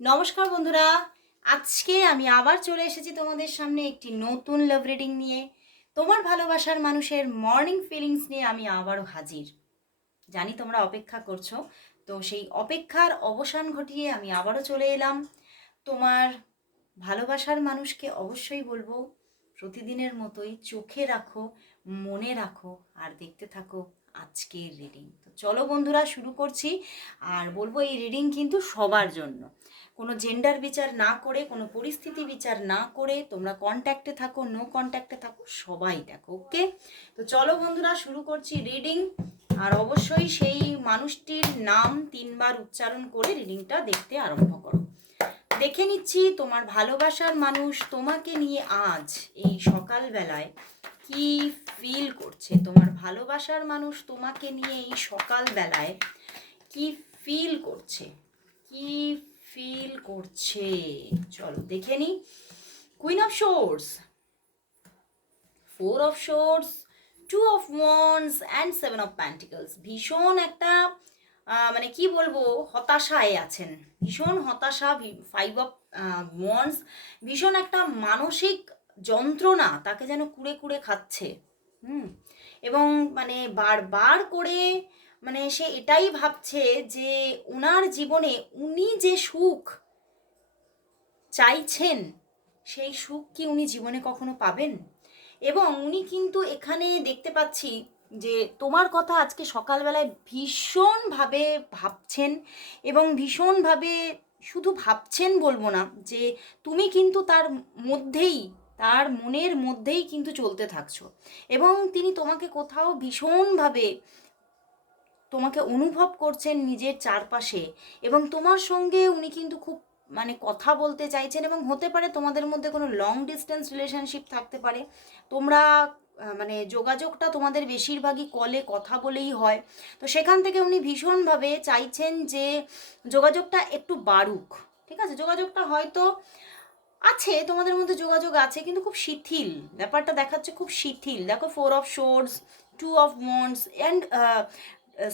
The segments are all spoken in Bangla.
নমস্কার বন্ধুরা। আজকে আমি আবার চলে এসেছি তোমাদের সামনে একটি নতুন লাভ রিডিং নিয়ে। তোমার ভালোবাসার মানুষের মর্নিং ফিলিংস নিয়ে আমি আবারও হাজির। জানি তোমরা অপেক্ষা করছ, তো সেই অপেক্ষার অবসান ঘটিয়ে আমি আবারও চলে এলাম। তোমার ভালোবাসার মানুষকে অবশ্যই বলব, প্রতিদিনের মতোই চোখে রাখো, মনে রাখো, আর দেখতে থাকো। আজকের রিডিং তো চলো বন্ধুরা, শুরু করছি। আর বলব, এই রিডিং কিন্তু সবার জন্য। কোনো জেন্ডার বিচার না করে, কোনো পরিস্থিতি বিচার না করে, তোমরা কন্ট্যাক্টে থাকো নো কন্ট্যাক্টে থাকো, সবাই দেখো ওকে তো চলো বন্ধুরা, শুরু করছি রিডিং আর অবশ্যই সেই মানুষটির নাম তিনবার উচ্চারণ করে রিডিংটা দেখতে আরম্ভ করো। দেখে নিচ্ছি, তোমার ভালোবাসার মানুষ তোমাকে নিয়ে আজ, এই সকালবেলায় কি ফিল করছে? তোমার ভালোবাসার মানুষ তোমাকে নিয়ে এই সকালবেলায় কি ফিল করছে? কি ফিল করছে? চলো দেখে নি। Queen of swords four of swords two of wands and seven of pentacles ভীষণ একটা মানে কি বলব, হতাশায় আছেন। ভীষণ হতাশা ফাইভ অফ ওয়ান্স ভীষণ একটা মানসিক যন্ত্রণা তাকে যেন কুড়ে কুড়ে খাচ্ছে। হুম? এবং মানে বারবার করে মানে সে এটাই ভাবছে যে ওনার জীবনে উনি যে সুখ চাইছেন, সেই সুখ কি উনি জীবনে কখনো পাবেন? এবং উনি কিন্তু এখানে দেখতে পাচ্ছি যে তোমার কথা আজকে সকালবেলায় ভীষণভাবে ভাবছেন এবং ভীষণভাবে শুধু ভাবছেন বলব না যে তুমি কিন্তু তার মধ্যেই তার মনের মধ্যেই কিন্তু চলতে থাকছো। এবং তিনি তোমাকে কোথাও ভীষণভাবে তোমাকে অনুভব করছেন নিজের চারপাশে এবং তোমার সঙ্গে উনি কিন্তু খুব মানে কথা বলতে চাইছেন এবং হতে পারে তোমাদের মধ্যে কোনো লং ডিস্টেন্স রিলেশনশিপ থাকতে পারে। তোমরা মানে যোগাযোগটা তোমাদের বেশিরভাগই কলে কথা বলেই হয়। তো সেখান থেকে উনি ভীষণভাবে চাইছেন যে যোগাযোগটা একটু বাড়ুক, ঠিক আছে? যোগাযোগটা হয়তো আছে, তোমাদের মধ্যে যোগাযোগ আছে, কিন্তু খুব শিথিল। ব্যাপারটা দেখাচ্ছে খুব শিথিল। দেখো four of swords two of wands and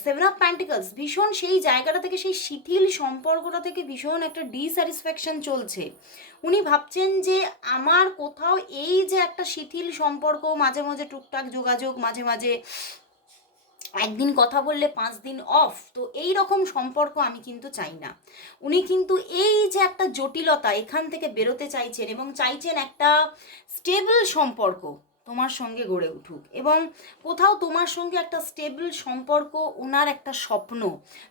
seven of pentacles ভীষণ সেই জায়গাটা থেকে, সেই শিথিল সম্পর্কটা থেকে ভীষণ একটা ডিস্যাটিসফ্যাকশন চলছে। উনি ভাবছেন যে আমার কোথাও এই যে একটা শিথিল সম্পর্ক, মাঝে মাঝে টুকটাক যোগাযোগ, মাঝে মাঝে একদিন কথা বললে পাঁচ দিন অফ তো এই রকম সম্পর্ক আমি কিন্তু চাই না। উনি কিন্তু এই যে একটা জটিলতা এখান থেকে বেরোতে চাইছেন এবং চাইছেন একটা স্টেবল সম্পর্ক তোমার সঙ্গে গড়ে উঠুক এবং কোথাও তোমার সঙ্গে একটা স্টেবল সম্পর্ক ওনার একটা স্বপ্ন।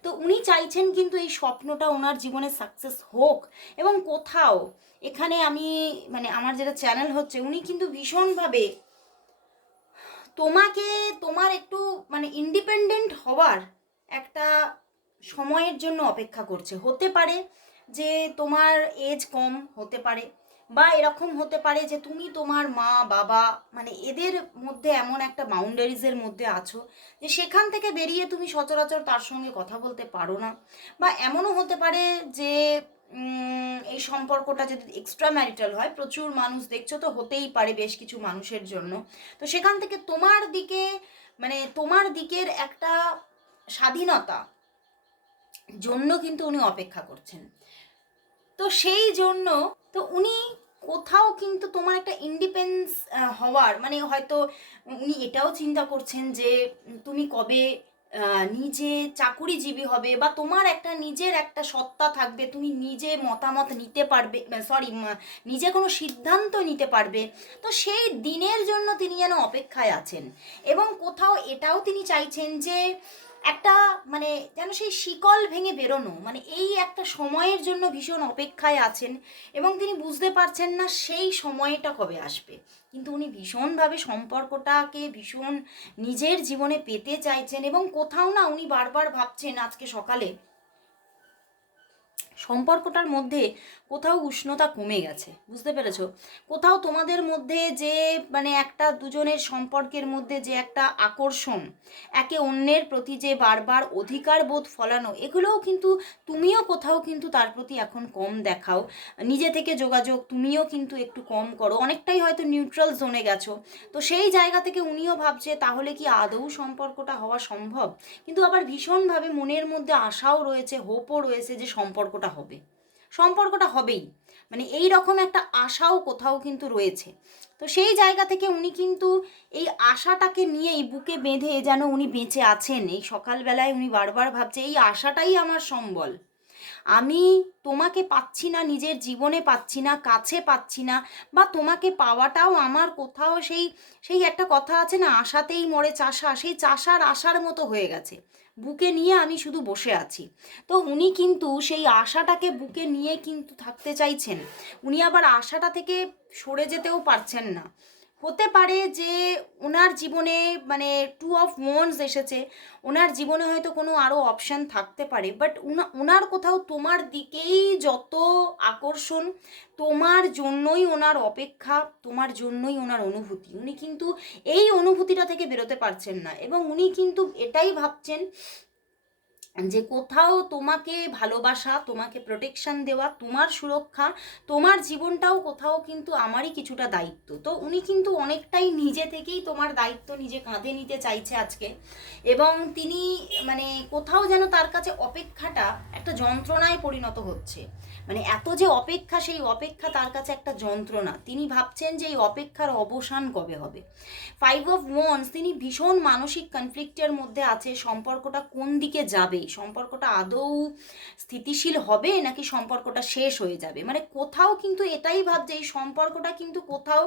তো উনি চাইছেন কিন্তু এই স্বপ্নটা ওনার জীবনে সাকসেস হোক এবং কোথাও, এখানে আমি মানে আমার যেটা চ্যানেল হচ্ছে, উনি কিন্তু ভীষণভাবে তোমাকে, তোমার একটু মানে ইন্ডিপেন্ডেন্ট হওয়ার একটা সময়ের জন্য অপেক্ষা করছে। হতে পারে যে তোমার এজ কম হতে পারে বা এরকম হতে পারে যে তুমি তোমার মা, বাবা মানে এদের মধ্যে এমন একটা বাউন্ডারিজের মধ্যে আছো যে সেখান থেকে বেরিয়ে তুমি সচরাচর তার সঙ্গে কথা বলতে পারো না। বা এমনও হতে পারে যে সম্পর্কটা যদি এক্সট্রা ম্যারিটাল হয়, প্রচুর মানুষ দেখছ তো, হতেই পারে বেশ কিছু মানুষের জন্য। তো সেখান থেকে তোমার দিকে মানে তোমার দিকের একটা স্বাধীনতা জন্য কিন্তু উনি অপেক্ষা করছেন। তো সেই জন্য, তো উনি কোথাও কিন্তু তোমার একটা ইন্ডিপেন্স হওয়ার মানে হয়তো উনি এটাও চিন্তা করছেন যে, তুমি কবে নিজে চাকুরিজীবী হবে বা তোমার একটা নিজের একটা সত্তা থাকবে, তুমি নিজে মতামত নিতে পারবে সরি নিজে কোনো সিদ্ধান্ত নিতে পারবে, তো সেই দিনের জন্য তিনি যেন অপেক্ষায় আছেন। এবং কোথাও এটাও তিনি চাইছেন যে একটা মানে যেন সেই শিকল ভেঙে বেরোনো মানে এই একটা সময়ের জন্য ভীষণ অপেক্ষায় আছেন এবং তিনি বুঝতে পারছেন না সেই সময়টা কবে আসবে। কিন্তু উনি ভীষণভাবে সম্পর্কটাকে ভীষণ নিজের জীবনে পেতে চাইছেন এবং কোথাও না উনি বারবার ভাবছেন আজকে সকালে সম্পর্কটার মধ্যে কোথাও উষ্ণতা কমে গেছে, বুঝতে পেরেছ? কোথাও তোমাদের মধ্যে যে মানে একটা দুজনের সম্পর্কের মধ্যে যে একটা আকর্ষণ, একে অন্যের প্রতি যে বারবার অধিকার বোধ ফলানো, এগুলোও কিন্তু তুমিও কোথাও কিন্তু তার প্রতি এখন কম দেখাও। নিজে থেকে যোগাযোগ তুমিও কিন্তু একটু কম করো। অনেকটাই হয়তো নিউট্রাল জোনে গেছো। তো সেই জায়গা থেকে উনিও ভাবছে, তাহলে কি আদৌ সম্পর্কটা হওয়া সম্ভব? কিন্তু আবার ভীষণভাবে মনের মধ্যে আশাও রয়েছে হোপও রয়েছে যে সম্পর্কটা হবে। সম্পর্কটা হবেই। মানে এই রকম একটা আশাও কোথাও কিন্তু রয়েছে। তো সেই জায়গা থেকে উনি কিন্তু এই আশাটাকে নিয়েই বুকে বেঁধে যেন উনি বেঁচে আছেন। এই সকালবেলায় উনি বারবার ভাবছে, এই আশাটাই আমার সম্বল। আমি তোমাকে পাচ্ছি না, নিজের জীবনে পাচ্ছি না, কাছে পাচ্ছি না, বা তোমাকে পাওয়াটাও আমার কোথাও সেই সেই একটা কথা আছে না, আশাতেই মরে চাষা, সেই চাষার আশার মতো হয়ে গেছে। বুকে নিয়ে আমি শুধু বসে আছি। তো উনি কিন্তু সেই আশাটাকে বুকে নিয়ে কিন্তু থাকতে চাইছেন। উনি আবার আশাটা থেকে সরে যেতেও পারছেন না। হতে পারে যে ওনার জীবনে মানে টু অফ ওয়ান্স এসেছে ওনার জীবনে হয়তো কোনো আরও অপশান থাকতে পারে বাট ওনার কোথাও তোমার দিকেই যত আকর্ষণ, তোমার জন্যই ওনার অপেক্ষা, তোমার জন্যই ওনার অনুভূতি। উনি কিন্তু এই অনুভূতিটা থেকে বেরোতে পারছেন না, এবং উনি কিন্তু এটাই ভাবছেন যে কোথাও তোমাকে ভালোবাসা, তোমাকে প্রোটেকশন দেওয়া, তোমার সুরক্ষা, তোমার জীবনটাও কোথাও কিন্তু আমারই কিছুটা দায়িত্ব। তো উনি কিন্তু অনেকটাই নিজে থেকেই তোমার দায়িত্ব নিজে কাঁধে নিতে চাইছে আজকে। এবং তিনি মানে কোথাও যেন তার কাছে অপেক্ষাটা একটা যন্ত্রণায় পরিণত হচ্ছে। মানে এত যে অপেক্ষা, সেই অপেক্ষা তার কাছে একটা যন্ত্রণা। তিনি ভাবছেন যে এই অপেক্ষার অবসান কবে হবে? ফাইভ অফ ওয়ান্স তিনি ভীষণ মানসিক কনফ্লিক্টের মধ্যে আছে। সম্পর্কটা কোন দিকে যাবে? সম্পর্কটা আদৌ স্থিতিশীল হবে নাকি সম্পর্কটা শেষ হয়ে যাবে? মানে কোথাও কিন্তু এটাই ভাবছে, এই সম্পর্কটা কিন্তু কোথাও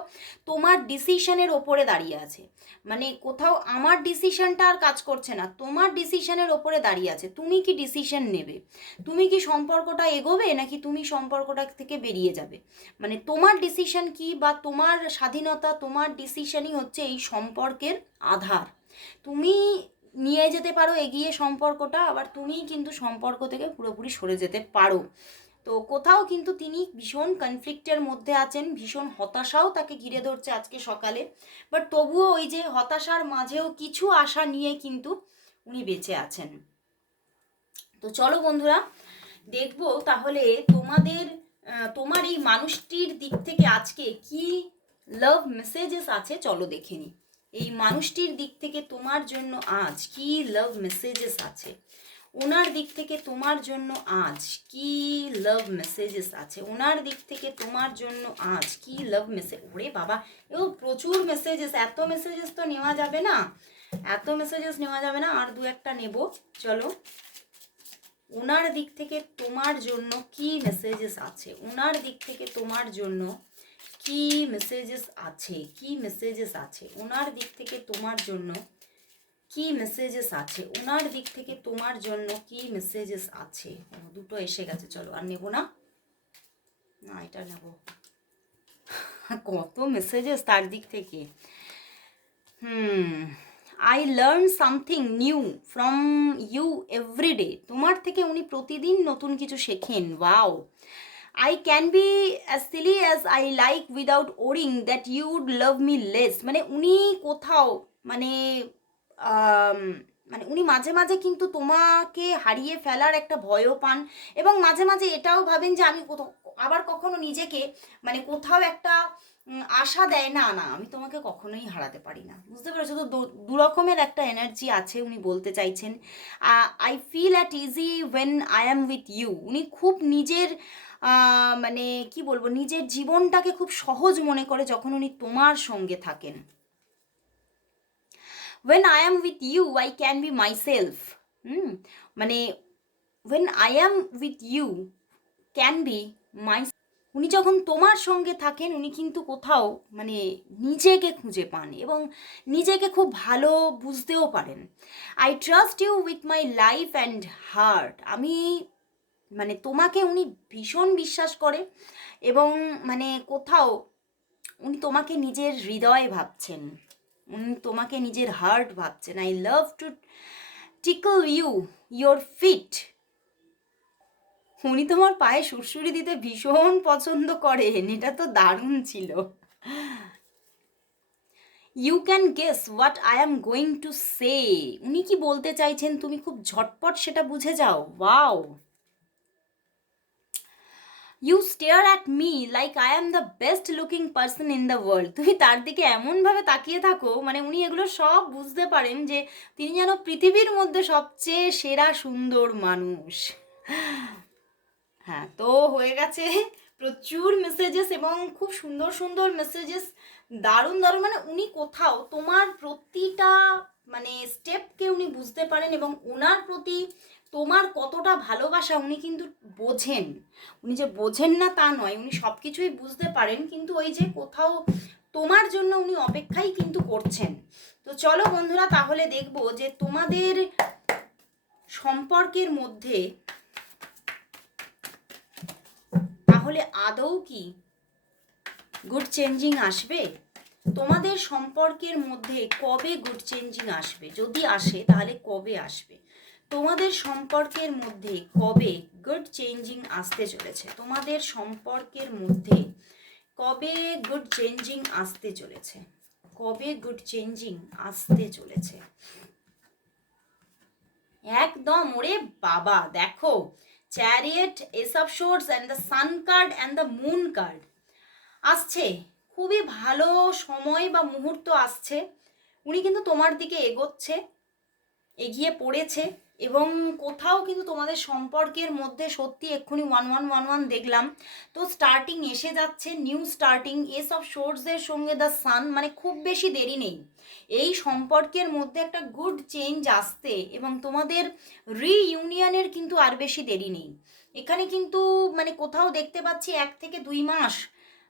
তোমার ডিসিশনের ওপরে দাঁড়িয়ে আছে। মানে কোথাও আমার ডিসিশনটা আর কাজ করছে না, তোমার ডিসিশনের ওপরে দাঁড়িয়ে আছে। তুমি কি ডিসিশন নেবে? তুমি কি সম্পর্কটা এগোবে নাকি তুমি সম্পর্কটা থেকে বেরিয়ে যাবে। মানে তোমার ডিসিশন কি বা তোমার স্বাধীনতা, তোমার ডিসিশনই হচ্ছে এই সম্পর্কের আধার। তুমি নিয়ে যেতে পারো, এগিয়ে সম্পর্কটা, আবার তুমিই কিন্তু সম্পর্ক থেকে পুরোপুরি সরে যেতে পারো। তো কোথাও কিন্তু তিনি ভীষণ কনফ্লিক্টের মধ্যে আছেন, ভীষণ হতাশাও তাকে ঘিরে ধরছে আজকে সকালে। বাট তবুও ওই যে হতাশার মাঝেও কিছু আশা নিয়ে কিন্তু উনি বেঁচে আছেন। তো চলো বন্ধুরা দেখব তাহলে তোমাদের তোমার এই মানুষটির দিক থেকে আজকে কি লাভ মেসেজেস আছে চলো দেখে নিই এই মানুষটির দিক থেকে তোমার জন্য আজ কি লাভ মেসেজেস আছে? ওনার দিক থেকে তোমার জন্য আজ কি লাভ মেসেজেস আছে? ওনার দিক থেকে তোমার জন্য আজ কি লাভ মেসেজ ওরে বাবা এও প্রচুর মেসেজেস এত মেসেজেস তো নেওয়া যাবে না। এত মেসেজেস নেওয়া যাবে না, আর দু একটা নেব। চলো। ওনার দিক থেকে তোমার জন্য কি মেসেজেস আছে? ওনার দিক থেকে তোমার জন্য কি মেসেজেস আছে? কি মেসেজেস আছে? ওনার দিক থেকে তোমার জন্য কি মেসেজেস আছে? ওনার দিক থেকে তোমার জন্য কি মেসেজেস আছে? দুটো এসে গেছে, চলো, আর নেব না? না, এটা নেব। কত মেসেজেস তার দিক থেকে? হুম I learn something new from you everyday তোমার থেকে উনি প্রতিদিন নতুন কিছু শেখেন wow I can be as silly as I like without worrying that you would love me less মানে উনি কোথাও মানে মানে উনি মাঝে মাঝে কিন্তু তোমাকে হারিয়ে ফেলার একটা ভয়ও পান এবং মাঝে মাঝে এটাও ভাবেন যে আমি কোথাও, আবার কখনো নিজেকে মানে কোথাও একটা আশা দেয়, না না, আমি তোমাকে কখনোই হারাতে পারি না। বুঝতে পেরেছ? তো দু রকমের একটা এনার্জি আছে, উনি বলতে চাইছেন। I feel at easy when I am with you উনি খুব নিজের মানে কি বলব, নিজের জীবনটাকে খুব সহজ মনে করে যখন উনি তোমার সঙ্গে থাকেন। When I am with you I can be myself hmm? মানে when I am with you can be my উনি যখন তোমার সঙ্গে থাকেন, উনি কিন্তু কোথাও মানে নিজেকে খুঁজে পান এবং নিজেকে খুব ভালো বুঝতেও পারেন। I trust you with my life and heart আমি মানে তোমাকে উনি ভীষণ বিশ্বাস করে এবং মানে কোথাও উনি তোমাকে নিজের হৃদয় ভাবছেন। উনি তোমাকে নিজের হার্ট ভাবছেন। I love to tickle you your feet উনি তোমার পায়ে সুরসুরি দিতে ভীষণ পছন্দ করেন, এটা তো দারুণ ছিল। You can guess what I am going to say উনি কি বলতে চাইছেন? তুমি খুব ঝটপট সেটা বুঝে যাও। Wow you stare at me like I am the best looking person in the world তুমি তার দিকে এমনভাবে তাকিয়ে থাকো মানে উনি এগুলো সব বুঝতে পারেন যে তিনি যেন পৃথিবীর মধ্যে সবচেয়ে সেরা, সুন্দর মানুষ। হ্যাঁ তো হয়ে গেছে প্রচুর মেসেজেস এবং খুব সুন্দর সুন্দর মেসেজেস দারুণ দারুণ মানে উনি কোথাও, তোমার প্রতিটা মানে স্টেপকে উনি বুঝতে পারেন এবং ওনার প্রতি তোমার কতটা ভালোবাসা উনি কিন্তু বোঝেন। উনি যে বোঝেন না তা নয়, উনি সব কিছুই বুঝতে পারেন, কিন্তু ওই যে কোথাও তোমার জন্য উনি অপেক্ষাই কিন্তু করছেন। তো চলো বন্ধুরা, তাহলে দেখব যে তোমাদের সম্পর্কের মধ্যে তাহলে আদৌ কি? গুড চেঞ্জিং আসবে? তোমাদের সম্পর্কের মধ্যে কবে গুড চেঞ্জিং আসবে? যদি আসে, তাহলে কবে আসবে? তোমাদের সম্পর্কের মধ্যে কবে গুড চেঞ্জিং আসতে চলেছে? তোমাদের সম্পর্কের মধ্যে কবে গুড চেঞ্জিং আসতে চলেছে? কবে গুড চেঞ্জিং আসতে চলেছে? একদম, ওরে বাবা! দেখো চ্যারিয়েট এসব swords and the sun card and the moon card আসছে। খুবই ভালো সময় বা মুহূর্ত আসছে। উনি কিন্তু তোমার দিকে এগোচ্ছে, এগিয়ে পড়েছে। এবং কোথাও কিন্তু তোমাদের সম্পর্কের মধ্যে সত্যি এক্ষুনি ওয়ান ওয়ান ওয়ান ওয়ান দেখলাম। তো স্টার্টিং এসে যাচ্ছে নিউ স্টার্টিং এসব সোর্সদের সঙ্গে দ্য সান মানে খুব বেশি দেরি নেই। এই সম্পর্কের মধ্যে একটা গুড চেঞ্জ আসতে এবং তোমাদের রিইউনিয়নের কিন্তু আর বেশি দেরি নেই। এখানে কিন্তু মানে কোথাও দেখতে পাচ্ছি এক থেকে দুই মাস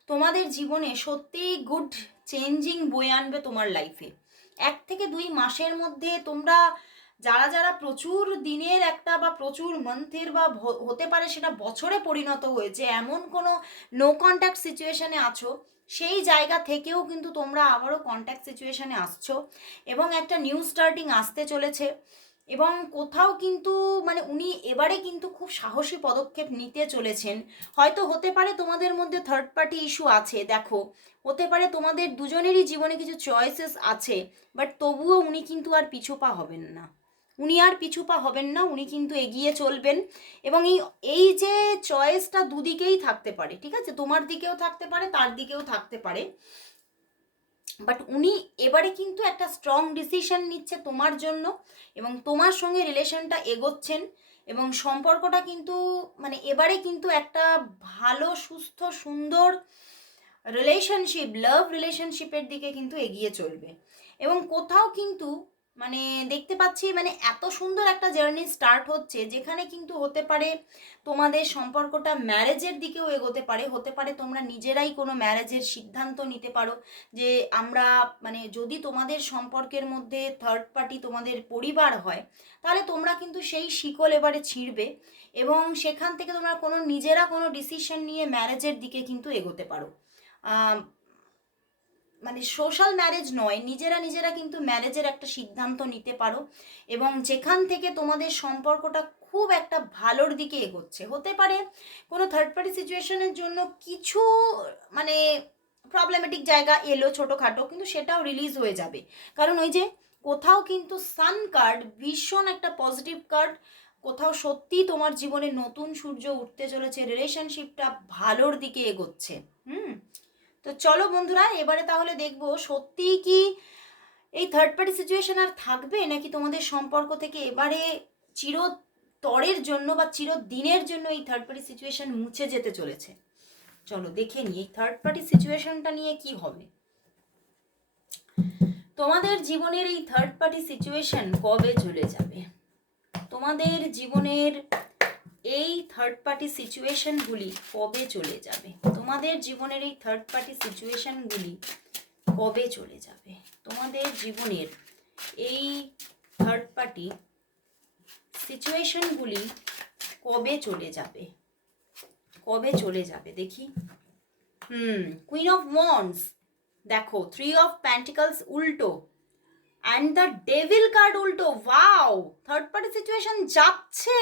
তোমাদের জীবনে সত্যিই গুড চেঞ্জিং বয়ে আনবে তোমার লাইফে এক থেকে দুই মাসের মধ্যে তোমরা যারা যারা প্রচুর দিনের একটা বা প্রচুর মান্থের বা হতে পারে সেটা বছরে পরিণত হয়েছে, এমন কোনো নো কন্ট্যাক্ট সিচুয়েশনে আছো, সেই জায়গা থেকেও কিন্তু তোমরা আবারও কন্ট্যাক্ট সিচুয়েশনে আসছো এবং একটা নিউ স্টার্টিং আসতে চলেছে এবং কোথাও কিন্তু মানে উনি এবারে কিন্তু খুব সাহসী পদক্ষেপ নিতে চলেছেন। হয়তো হতে পারে তোমাদের মধ্যে থার্ড পার্টি ইস্যু আছে, দেখো, হতে পারে তোমাদের দুজনেরই জীবনে কিছু চয়েসেস আছে বাট তবুও উনি কিন্তু আর পিছুপা হবেন না। উনি আর পিছুপা হবেন না, উনি কিন্তু এগিয়ে চলবেন এবং এই এই যে চয়েসটা দুদিকেই থাকতে পারে, ঠিক আছে? তোমার দিকেও থাকতে পারে, তার দিকেও থাকতে পারে। বাট উনি এবারে কিন্তু একটা স্ট্রং ডিসিশন নিচ্ছে তোমার জন্য এবং তোমার সঙ্গে রিলেশনটা এগোচ্ছেন এবং সম্পর্কটা কিন্তু মানে এবারে কিন্তু একটা ভালো, সুস্থ, সুন্দর রিলেশনশিপ লাভ রিলেশনশিপের দিকে কিন্তু এগিয়ে চলবে। এবং কোথাও কিন্তু মানে দেখতে পাচ্ছি মানে এত সুন্দর একটা জার্নি স্টার্ট হচ্ছে, যেখানে কিন্তু হতে পারে তোমাদের সম্পর্কটা ম্যারেজের দিকেও এগোতে পারে, হতে পারে তোমরা নিজেরাই কোনো ম্যারেজের সিদ্ধান্ত নিতে পারো যে আমরা মানে যদি তোমাদের সম্পর্কের মধ্যে থার্ড পার্টি তোমাদের পরিবার হয়, তাহলে তোমরা কিন্তু সেই শিকল এবারে ছিঁড়বে এবং সেখান থেকে তোমরা কোনো নিজেরা কোনো ডিসিশন নিয়ে ম্যারেজের দিকে কিন্তু এগোতে পারো। মানে সোশ্যাল ম্যারেজ নয়, নিজেরা নিজেরা কিন্তু ম্যারেজের একটা সিদ্ধান্ত নিতে পারো এবং যেখান থেকে তোমাদের সম্পর্কটা খুব একটা ভালোর দিকে এগোচ্ছে। হতে পারে কোনো থার্ড পার্টি সিচুয়েশনের জন্য কিছু মানে প্রবলেমেটিক জায়গা এলো ছোটোখাটো, কিন্তু সেটাও রিলিজ হয়ে যাবে। কারণ ওই যে কোথাও কিন্তু সান কার্ড ভীষণ একটা পজিটিভ কার্ড কোথাও সত্যি তোমার জীবনে নতুন সূর্য উঠতে চলেছে রিলেশনশিপটা ভালোর দিকে এগোচ্ছে। হুম? তো চলো বন্ধুরা, এবারে তাহলে দেখব সত্যি কি এই থার্ড পার্টি সিচুয়েশন আর থাকবে নাকি তোমাদের সম্পর্ক থেকে এবারে চিরতরের জন্য বা চিরদিনের জন্য এই থার্ড পার্টি সিচুয়েশন মুছে যেতে চলেছে? চলো দেখে নিই, এই থার্ড পার্টি সিচুয়েশনটা নিয়ে কি হবে? তোমাদের জীবনের এই থার্ড পার্টি সিচুয়েশন কবে চলে যাবে? তোমাদের জীবনের এই থার্ড পার্টি সিচুয়েশনগুলি কবে চলে যাবে? তোমাদের জীবনের এই থার্ড পার্টি সিচুয়েশনগুলি কবে চলে যাবে? তোমাদের জীবনের এই থার্ড পার্টি সিচুয়েশনগুলি কবে চলে যাবে? কবে চলে যাবে? দেখি। হুম কুইন অফ ওয়ান্স দেখো থ্রি অফ প্যান্টিকলস উল্টো অ্যান্ড দ্য ডেভিল কার্ড উল্টো। ওয়াও থার্ড পার্টি সিচুয়েশন যাচ্ছে।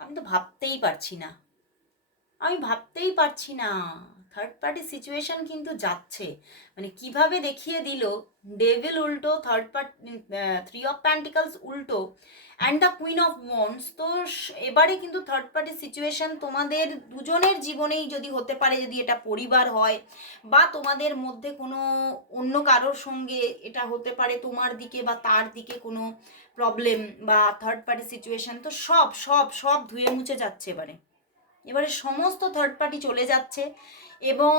আমি তো ভাবতেই পারছি না। আমি ভাবতেই পারছি না। থার্ড পার্টি সিচুয়েশন কিন্তু যাচ্ছে। মানে কীভাবে দেখিয়ে দিল ডেভিল উল্টো third party three of pentacles উল্টো and the queen of wands তো এবারে কিন্তু থার্ড পার্টি সিচুয়েশন তোমাদের দুজনের জীবনেই যদি হতে পারে, যদি এটা পরিবার হয়, বা তোমাদের মধ্যে কোনো অন্য কারোর সঙ্গে এটা হতে পারে, তোমার দিকে বা তার দিকে কোনো প্রবলেম বা থার্ড পার্টি সিচুয়েশন তো সব সব সব ধুয়ে মুছে যাচ্ছে এবারে। এবারে সমস্ত থার্ড পার্টি চলে যাচ্ছে। এবং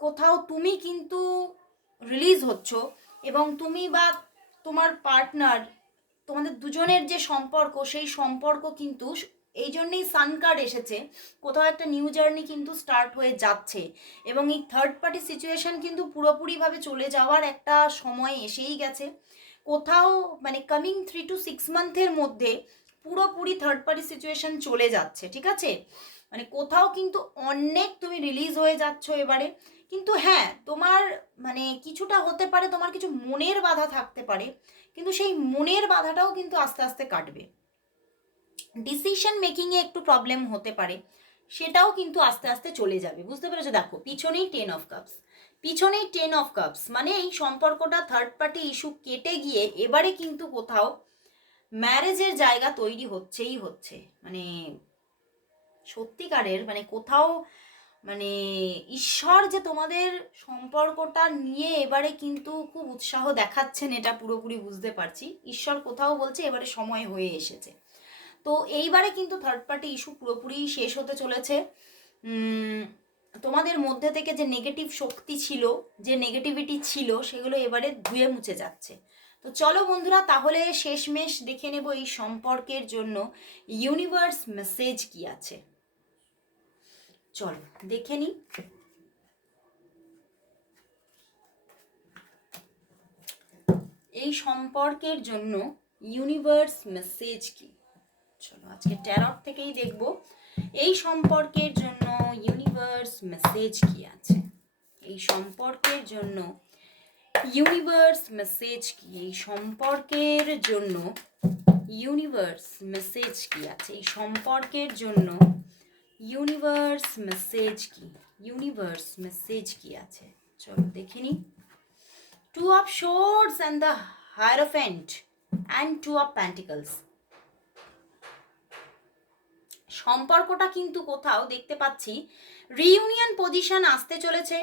কোথাও তুমি কিন্তু রিলিজ হচ্ছ এবং তুমি বা তোমার পার্টনার তোমাদের দুজনের যে সম্পর্ক, সেই সম্পর্ক কিন্তু এই জন্যেই সান কার্ড এসেছে। কোথাও একটা নিউ জার্নি কিন্তু স্টার্ট হয়ে যাচ্ছে এবং এই থার্ড পার্টি সিচুয়েশন কিন্তু পুরোপুরিভাবে চলে যাওয়ার একটা সময় এসেই গেছে। কোথাও মানে কামিং থ্রি টু সিক্স মান্থের মধ্যে পুরোপুরি থার্ড পার্টি সিচুয়েশন চলে যাচ্ছে, ঠিক আছে? মানে কোথাও কিন্তু অনেক তুমি রিলিজ হয়ে যাচ্ছ এবারে। কিন্তু হ্যাঁ তোমার মানে কিছুটা হতে পারে, তোমার কিছু মনের বাধা থাকতে পারে, কিন্তু সেই মনের বাধাটাও কিন্তু আস্তে আস্তে কাটবে। ডিসিশন মেকিংয়ে একটু প্রবলেম হতে পারে, সেটাও কিন্তু আস্তে আস্তে চলে যাবে। বুঝতে পেরেছ? দেখো, পিছনেই টেন অফ কাপস পিছনেই টেন অফ কাপস মানে এই সম্পর্কটা থার্ড পার্টি ইস্যু কেটে গিয়ে এবারে কিন্তু কোথাও ম্যারেজের জায়গা তৈরি হচ্ছেই হচ্ছে। মানে সত্যিকারের মানে কোথাও মানে ঈশ্বর যে তোমাদের সম্পর্কটা নিয়ে এবারে কিন্তু খুব উৎসাহ দেখাচ্ছেন, এটা পুরোপুরি বুঝতে পারছি। ঈশ্বর কোথাও বলছে এবারে সময় হয়ে এসেছে। তো এইবারে কিন্তু থার্ড পার্টি ইস্যু পুরোপুরি শেষ হতে চলেছে। তোমাদের মধ্যে থেকে যে নেগেটিভ শক্তি ছিল, যে নেগেটিভিটি ছিল, সেগুলো এবারে ধুয়ে মুছে যাচ্ছে। তো চলো বন্ধুরা, তাহলে শেষমেশ দেখে নেব এই সম্পর্কের জন্য ইউনিভার্স মেসেজ কি আছে। চলো, দেখে নিই এই সম্পর্কের জন্য ইউনিভার্স মেসেজ কি? চলো, আজকে ট্যারট থেকেই দেখব। এই সম্পর্কের জন্য ইউনিভার্স মেসেজ কি আছে? এই সম্পর্কের জন্য ইউনিভার্স মেসেজ কি? এই সম্পর্কের জন্য ইউনিভার্স মেসেজ কি আছে? এই সম্পর্কের জন্য ইউনিভার্স মেসেজ কি? ইউনিভার্স মেসেজ কি আছে? চলো দেখে নিই। Two of swords and the hierophant and two of pentacles সম্পর্কটা কিন্তু কোথাও দেখতে পাচ্ছি। রিইউনিয়ন পজিশন আসতে চলেছে।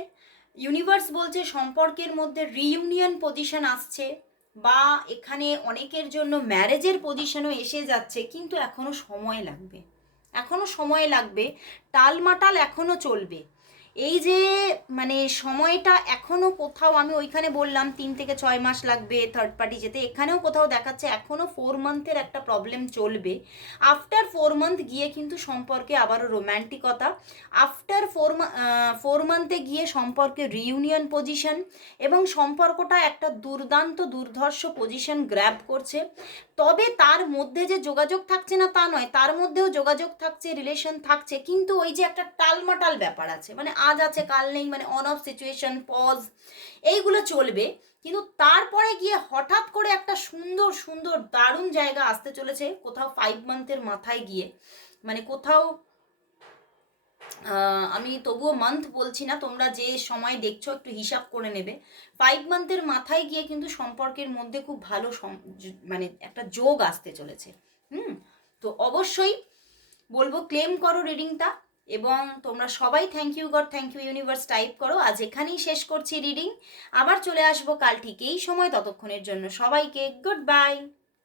ইউনিভার্স বলছে সম্পর্কের মধ্যে রিইউনিয়ন পজিশন আসছে বা এখানে অনেকের জন্য ম্যারেজের পজিশনও এসে যাচ্ছে, কিন্তু এখনও সময় লাগবে। এখনও সময় লাগবে টালমাটাল এখনও চলবে। এই যে মানে সময়টা এখনও কোথাও, আমি ওইখানে বললাম তিন থেকে ছয় মাস লাগবে থার্ড পার্টি যেতে। এখানেও কোথাও দেখাচ্ছে এখনও ফোর মান্থের একটা প্রবলেম চলবে। আফটার ফোর মান্থ গিয়ে কিন্তু সম্পর্কে আবারও রোম্যান্টিকতা আফটার ফোর ফোর মান্থে গিয়ে সম্পর্কে রিইউনিয়ন পজিশন এবং সম্পর্কটা একটা দুর্দান্ত, দুর্ধর্ষ পজিশন গ্র্যাব করছে। তবে তার মধ্যে যে যোগাযোগ থাকছে না তা নয়, তার মধ্যেও যোগাযোগ থাকছে রিলেশন থাকছে, কিন্তু ওই যে একটা টালমাটাল ব্যাপার আছে। মানে আজ আছে, কাল নেই মানে অন অফ সিচুয়েশন পজ এইগুলো চলবে। কিন্তু তারপরে গিয়ে হঠাৎ করে একটা সুন্দর সুন্দর, দারুণ জায়গা আসতে চলেছে, কোথাও ফাইভ মান্থের মাথায় গিয়ে। মানে কোথাও আমি তবুও মান্থ বলছি না, তোমরা যে সময় দেখছ একটু হিসাব করে নেবে। ফাইভ মান্থের মাথায় গিয়ে কিন্তু সম্পর্কের মধ্যে খুব ভালো মানে একটা যোগ আসতে চলেছে। হুম? তো অবশ্যই বলব ক্লেম করো রিডিংটা এবং তোমরা সবাই thank you God thank you universe type করো। আজ এখানেই শেষ করছি রিডিং আবার চলে আসব কাল ঠিক এই সময়, ততক্ষণের জন্য সবাইকে গুড বাই